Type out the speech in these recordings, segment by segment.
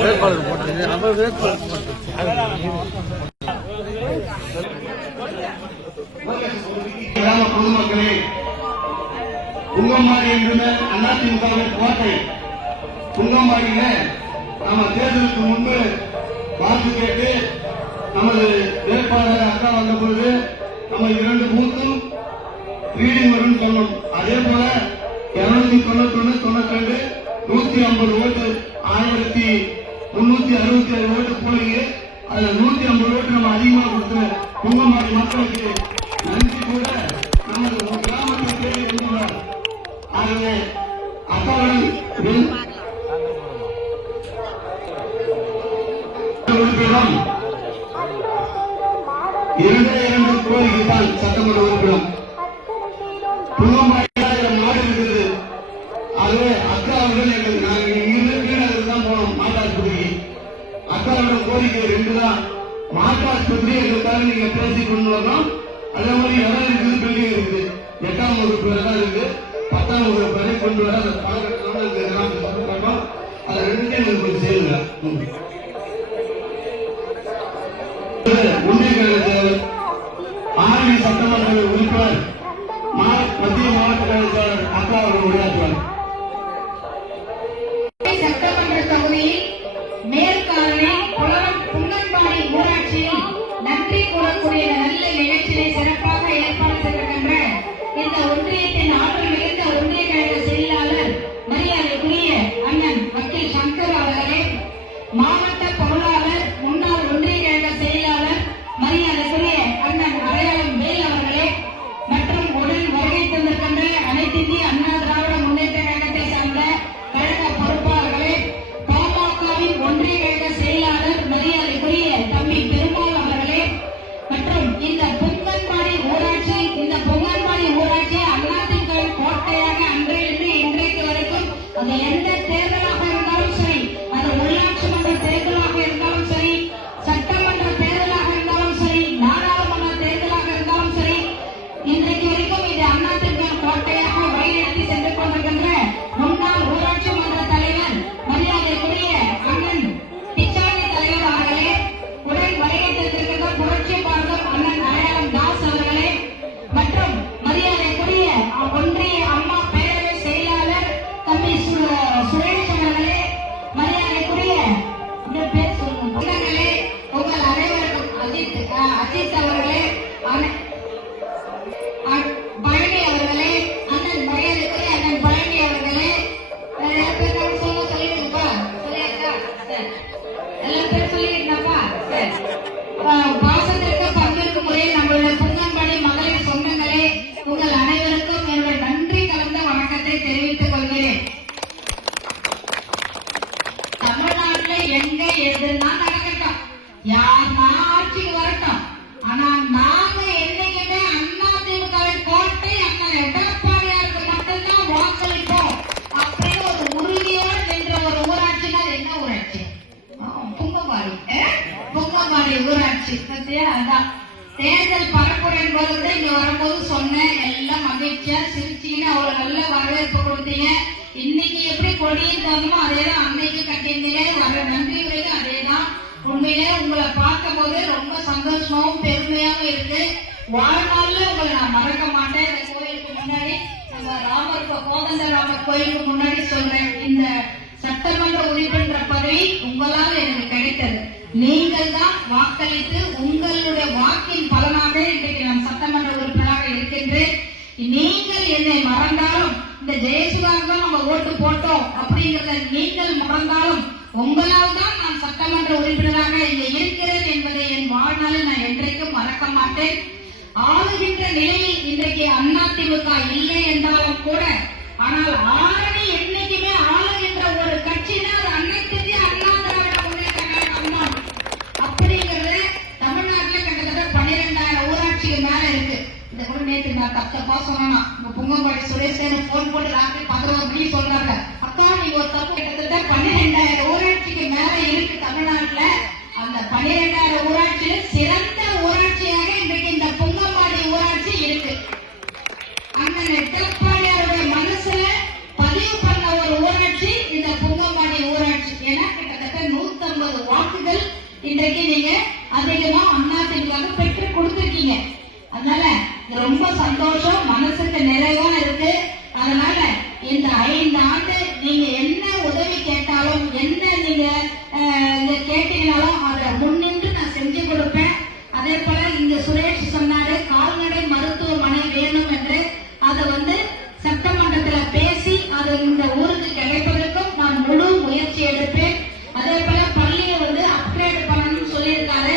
வேட்பாளர் போட்டு நம்ம வேட்பாளர் போட்டு பொதுமக்களே, புங்கம்பாடி என்கிற அதிமுகவின் கோட்டை புங்கம்பாடியில நம்ம தேர்தலுக்கு முன்பு வாக்கு கேட்டு நமது வேட்பாளர் அக்கா வந்த பொழுது நம்ம 2 பூத்தும் ரீடிங் வரும் சொன்னோம். அதே போல 291, 92, 150 ஓட்டு 1367 ஓட்டு போய் அதுல 150 ஓட்டு நம்ம அதிகமா கொடுத்து புங்கம்பாடி மக்களுக்கு நன்றி கூட நமது கிராமத்தை தேடி வந்துள்ளார். ஆகவே அப்பாவுடன் உறுப்பினம் 2 கோரிக்கை தான் சட்டமன்ற உறுப்பினம் புங்கம்பாடியில் மாடு இருக்குது. ஆகவே அக்கா அவர்கள் எங்களுக்கு தான் போனோம் மாட்டாஸ்பத்திரிக்கு. அக்காவோட கோரிக்கை 2 தான். மாட்டாஸ்பத்திரி எங்களுக்காக நீங்க பேசிக் கொண்டு வரணும். அதே மாதிரி இடம் இருக்குது, பில்டிங் இருக்குது. 8ஆம் வகுப்பு வரை தான் இருக்கு. 10ஆம் வகுப்பு வரை கொண்டு வர அந்த பழக்கத்தோட அதை 2 எங்களுக்கு செய்யுங்க. ஒன்றிய கழக செயலர், ஆரணி சட்டமன்ற உறுப்பினர், மத்திய மாவட்ட கழக செயலர் அக்கா அவர்கள் உரையாற்றுவார். சட்டமன்ற தொகுதியில் மேற்காரணி புங்கம்பாடி ஊராட்சியில் நன்றி கூறக்கூடிய நல்ல நிகழ்ச்சியை சிறப்பாக ஏற்பாடு செய்திருக்கின்ற இந்த ஒன்றியத்தின் ஆற்றல் மிகுந்த ஒன்றிய கழக செயலாளர் மரியாதைக்குரிய அண்ணன் வக்கீல் சங்கர் அவர்களே, மாவட்ட பொருளாளர் முன்னாள் ஒன்றிய கழக செயலாளர் மரியாதைக்குரிய அண்ணன் அடையாளம் வேல் அவர்களே, மற்றும் உடன் வருகை தந்திருக்கின்ற அனைத்து இந்திய அண்ணா திராவிட முன்னேற்ற கழகத்தை சார்ந்த கழக பொறுப்பாளர்களே, பாமகவின் ஒன்றிய கழக செயலாளர் மரியாதைக்குரிய தம்பி பெருமாள் அவர்களே, மற்றும் இந்த புங்கம்பாடி ஊராட்சி அதிமுக கோட்டையாக அன்றையிலிருந்து இன்றைக்கு வரைக்கும் அது எந்த தேர்தலாக இருந்தாலும் சரி, அது உள்ளாட்சி மன்ற தேர்தலாக இருந்தாலும் சரி, சட்டமன்ற தேர்தலாக இருந்தாலும் சரி, நாடாளுமன்ற தேர்தலாக இருந்தாலும் சரி, இன்றைக்கு வரைக்கும் இது அதிமுக கோட்டையாக வழிநடத்தி சென்று கொண்டிருக்கின்ற முன்னாள் ஊராட்சி மன்ற தலைவர் மரியாதைக்குரிய அண்ணன் பிச்சாணி தலைவர் அவர்களே, உடன் வருகை தந்திருக்கின்ற புரட்சி பாரதம் அண்ணன் அடையாளம் தாஸ் அவர்களே, மற்றும் மரியாதைக்குரிய ஒன்றிய அம்மா பேரவை செயலாளர் தம்பி சுரேஷ் அவர்களே, மரியாதைக்குரிய பேர் சொல்லுங்களே, உங்கள் அனைவருக்கும் அஜித் அவர்களே, பழனி அவர்களே, அண்ணன் மரியாதைக்குரிய அண்ணன் பழனி அவர்களே, எல்லா பேரும் சொல்லிடுங்கப்பா, சொல்லியாக்கா சார், எல்லா பேரும் சொல்லிடுங்கப்பா சார். பாசத்திற்கு பங்கிருக்கும் முறையில் நம்மளுடைய புங்கம்பாடி மகளிர் சொந்தங்களே, உங்கள் அனைவருக்கும் என்னுடைய நன்றி கலந்த வணக்கத்தை தெரிவித்துக் கொள்கிறேன். தமிழ்நாட்டுல எங்க எதுனா நடக்கட்டும், யாருன்னா ஆட்சிக்கு வரட்டும், ஆனா நாம என்னைக்குமே அதிமுகவின் கோட்டை அண்ணன் எடப்பாடியாருக்கு மட்டும்தான் வாக்களிப்போம் அப்படின்னு ஒரு உறுதியோடு நின்ற ஒரு ஊராட்சினா என்ன ஊராட்சி? புங்கம்பாடி ஊராட்சி பத்தியா? அதான் தேர்தல் பரப்புரையின் போது கூட இங்க வரும்போது சொன்னேன், எல்லாம் மகிழ்ச்சியா சிரிச்சீங்க, அவ்வளவு நல்ல வரவேற்பு கொடுத்தீங்க. இன்னைக்கு எப்படி கொடியிருந்தாங்களோ அதேதான் அன்னைக்கு கட்டியிருந்தீங்க. வர நன்றி உரையும் அதேதான். உண்மையிலே உங்களை பார்க்கும் போது ரொம்ப சந்தோஷமாவும் பெருமையாவும் இருக்கு. வாழ்நாள்ல உங்களை நான் மறக்க மாட்டேன். இந்த கோயிலுக்கு முன்னாடி, நம்ம கோதண்ட ராமர் கோயிலுக்கு முன்னாடி சொல்றேன், இந்த சட்டமன்ற உறுப்பினர் பதவி உங்களால் எனக்கு கிடைத்தது. நீங்கள் தான் வாக்களித்து உங்களுடைய வாக்கின் பலனாக இன்றைக்கு நான் சட்டமன்ற உறுப்பினராக இருக்கின்றேன். நீங்கள் என்னை மறந்தாலும், இந்த ஜெயசுதாவுக்கு தான் நம்ம ஓட்டு போட்டோம் அப்படிங்கிறத நீங்கள் மறந்தாலும், உங்களால் தான் நான் சட்டமன்ற உறுப்பினராக இங்கே இருக்கிறேன் என்பதை என் வாழ்நாளில் நான் என்றைக்கும் மறக்க மாட்டேன். ஆளுகின்ற நிலையில் இன்றைக்கு அதிமுக இல்லை என்றாலும் கூட, ஆனால் ஆரணி என்னைக்குமே ஆளுகின்ற ஒரு கட்சினா அது அனைத்து இந்திய அண்ணா திராவிட முன்னேற்ற கழகம் அப்படிங்கிறது தமிழ்நாட்டில் கிட்டத்தட்ட 12,000 ஊராட்சிக்கு மேல இருக்கு. இந்த கூட நேற்று நான் தப்பா சொன்னா, புங்கம்பாடி சுரேஷ் போன் போட்டு ராத்திரி 11 மணி சொல்றாங்க, அக்கா நீங்க ஒரு தப்பு, கிட்டத்தட்ட 12,000 ஊராட்சிக்கு மேல இருக்கு தமிழ்நாட்டுல. அந்த 12,000 ஊராட்சியில் சிறந்த ஊராட்சியாக இன்றைக்கு இந்த புங்கம்பாடி ஊராட்சி இருக்கு. அண்ணன் எடப்பாடியாருடைய மனசுல பதிவு பண்ண ஒரு ஊராட்சி இந்த புங்கம்பாடி ஊராட்சி. ஏன்னா கிட்டத்தட்ட இன்றைக்கு நீங்க அதிகமா அதிமுக பெற்று கொடுத்திருக்கீங்க. அதனால ரொம்ப சந்தோஷம், மனசுக்கு நிறைவா இருக்கு. அதனால இந்த 5 ஆண்டு நீங்க என்ன உதவி கேட்டாலும், என்ன நீங்க கேட்டீங்கனாலும் அதை முன்னின்று நான் செஞ்சு கொடுப்பேன். அதே போல இங்க சுரேஷ் சொன்னாரு கால்நடை மருத்துவமனை வேணும் என்று. அதை சட்டமன்றத்துல பேசி அது இந்த ஊருக்கு கிடைப்பதற்கும் நான் முழு முயற்சி எடுப்பேன். அதே போல பள்ளியை அப்கிரேட் பண்ணணும்னு சொல்லியிருக்காரு.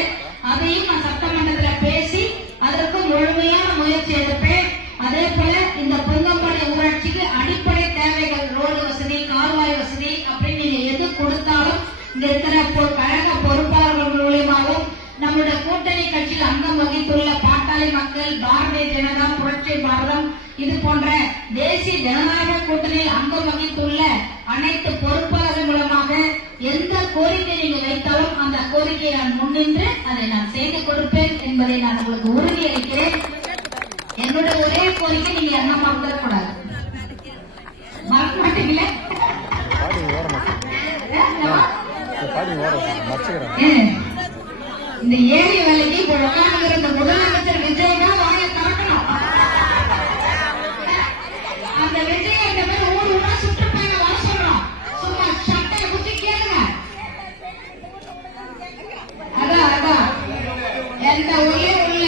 அதையும் நான் சட்டமன்றத்துல பேசி அதற்கு முழுமையான முயற்சி எடுப்பேன். அதே போல இந்த பொங்கம்பாடி ஊராட்சிக்கு அடிப்படை தேவைகள், ரோடு வசதி, கால்வாய் வசதி அப்படின்னு நீங்க எது கொடுத்தாலும் இங்க இருக்கிற கழக பொறுப்பாளர்கள் மூலியமாகவும் நம்முடைய கூட்டணி கட்சியில் அங்கம் வகித்துள்ள பாட்டாளி மக்கள், பாரதிய ஜனதா, புரட்சி பாரதம் இது போன்ற தேசிய ஜனநாயக கூட்டணியில் அங்கம் வகித்துள்ள அனைத்து பொறுப்பாளர்கள் மூலமாக எந்த கோரிக்கை நீங்க வைத்தாலும் அந்த கோரிக்கையை நான் முன்னின்று அதை நான் செய்து கொடுப்பேன் என்பதை நான் உங்களுக்கு உறுதியளிக்கிறேன். என்னுடைய ஒரே கோரிக்கை நீங்க என்ன மறந்துடக்கூடாது. மறக்க மாட்டீங்களே? இந்த ஏரி வேலைக்கு இப்ப உட்கார்ந்து இந்த முதலமைச்சர் விஜய் தான் வாயை திறக்கணும். அந்த விஜய் இந்த மாதிரி ஊர் ஊரா சுற்றுப்பயணம் வர சொல்றோம். சும்மா சட்டையை குத்தி கேளுங்க. அதான் எந்த ஊர்லயும் உள்ள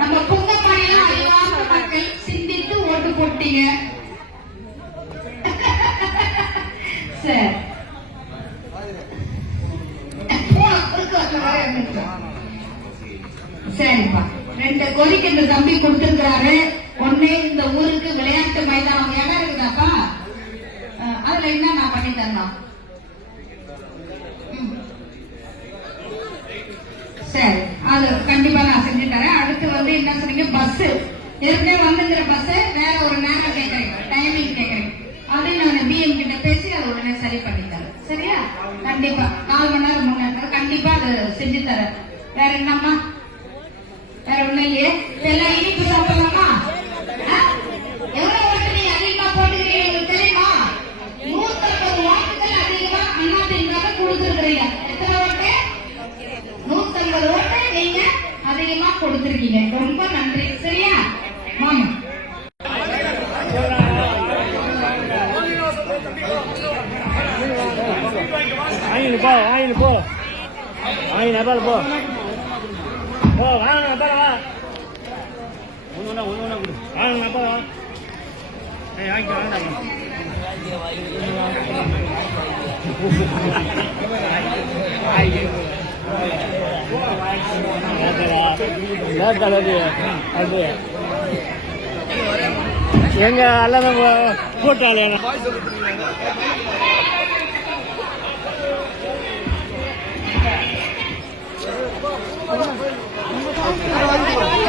நம்ம புங்கப்பாடியில அறிவார்ந்த மக்கள் சிந்தித்து ஓட்டு போட்டீங்க. சரி, சரிப்பா. 2 கோரிக்கை இந்த தம்பி கொடுத்திருக்கிறாரு. ஒண்ணு, இந்த ஊருக்கு விளையாட்டு மைதானம் இடம் இருக்குதாப்பா, அதுல என்ன நான் பண்ணி தரலாம்? சரி, அது கண்டிப்பா நான் செஞ்சு தரேன். அடுத்து என்ன சொன்னீங்க, பஸ் ஏற்கனவே வந்துங்கிற பஸ் வேற ஒரு நேரம் கேட்கறீங்க, டைமிங் கேட்கறீங்க. அதையும் நான் பிஎம் கிட்ட பேசி அதை உடனே சரி பண்ணி தரேன். சரியா? கண்டிப்பா 4 மணி நேரம் 3 நேரம் கண்டிப்பா அதை செஞ்சு தரேன். வேற என்னம்மா? வேற ஒண்ணு இல்லையே. எல்லாம் இனிப்பு சாப்பிடலாமா? எவ்வளவு ஓட்டு நீங்க அதிகமா போட்டுக்கிறீங்க உங்களுக்கு தெரியுமா? 150 வாக்குகள் அதிகமா அதிமுக கொடுத்துருக்கிறீங்க. எத்தனை ஓட்டு? 150 ஓட்டு நீங்க அதிகமா கொடுத்திருக்கீங்க. ரொம்ப நன்றி. சரியா மாமா? வாங்கிட்டு போ வாங்க அப்பா வா. ஒண்ணு கொடு. வாங்க அப்பா வா. எங்க அல்லதான் போட்டாளே Thank you.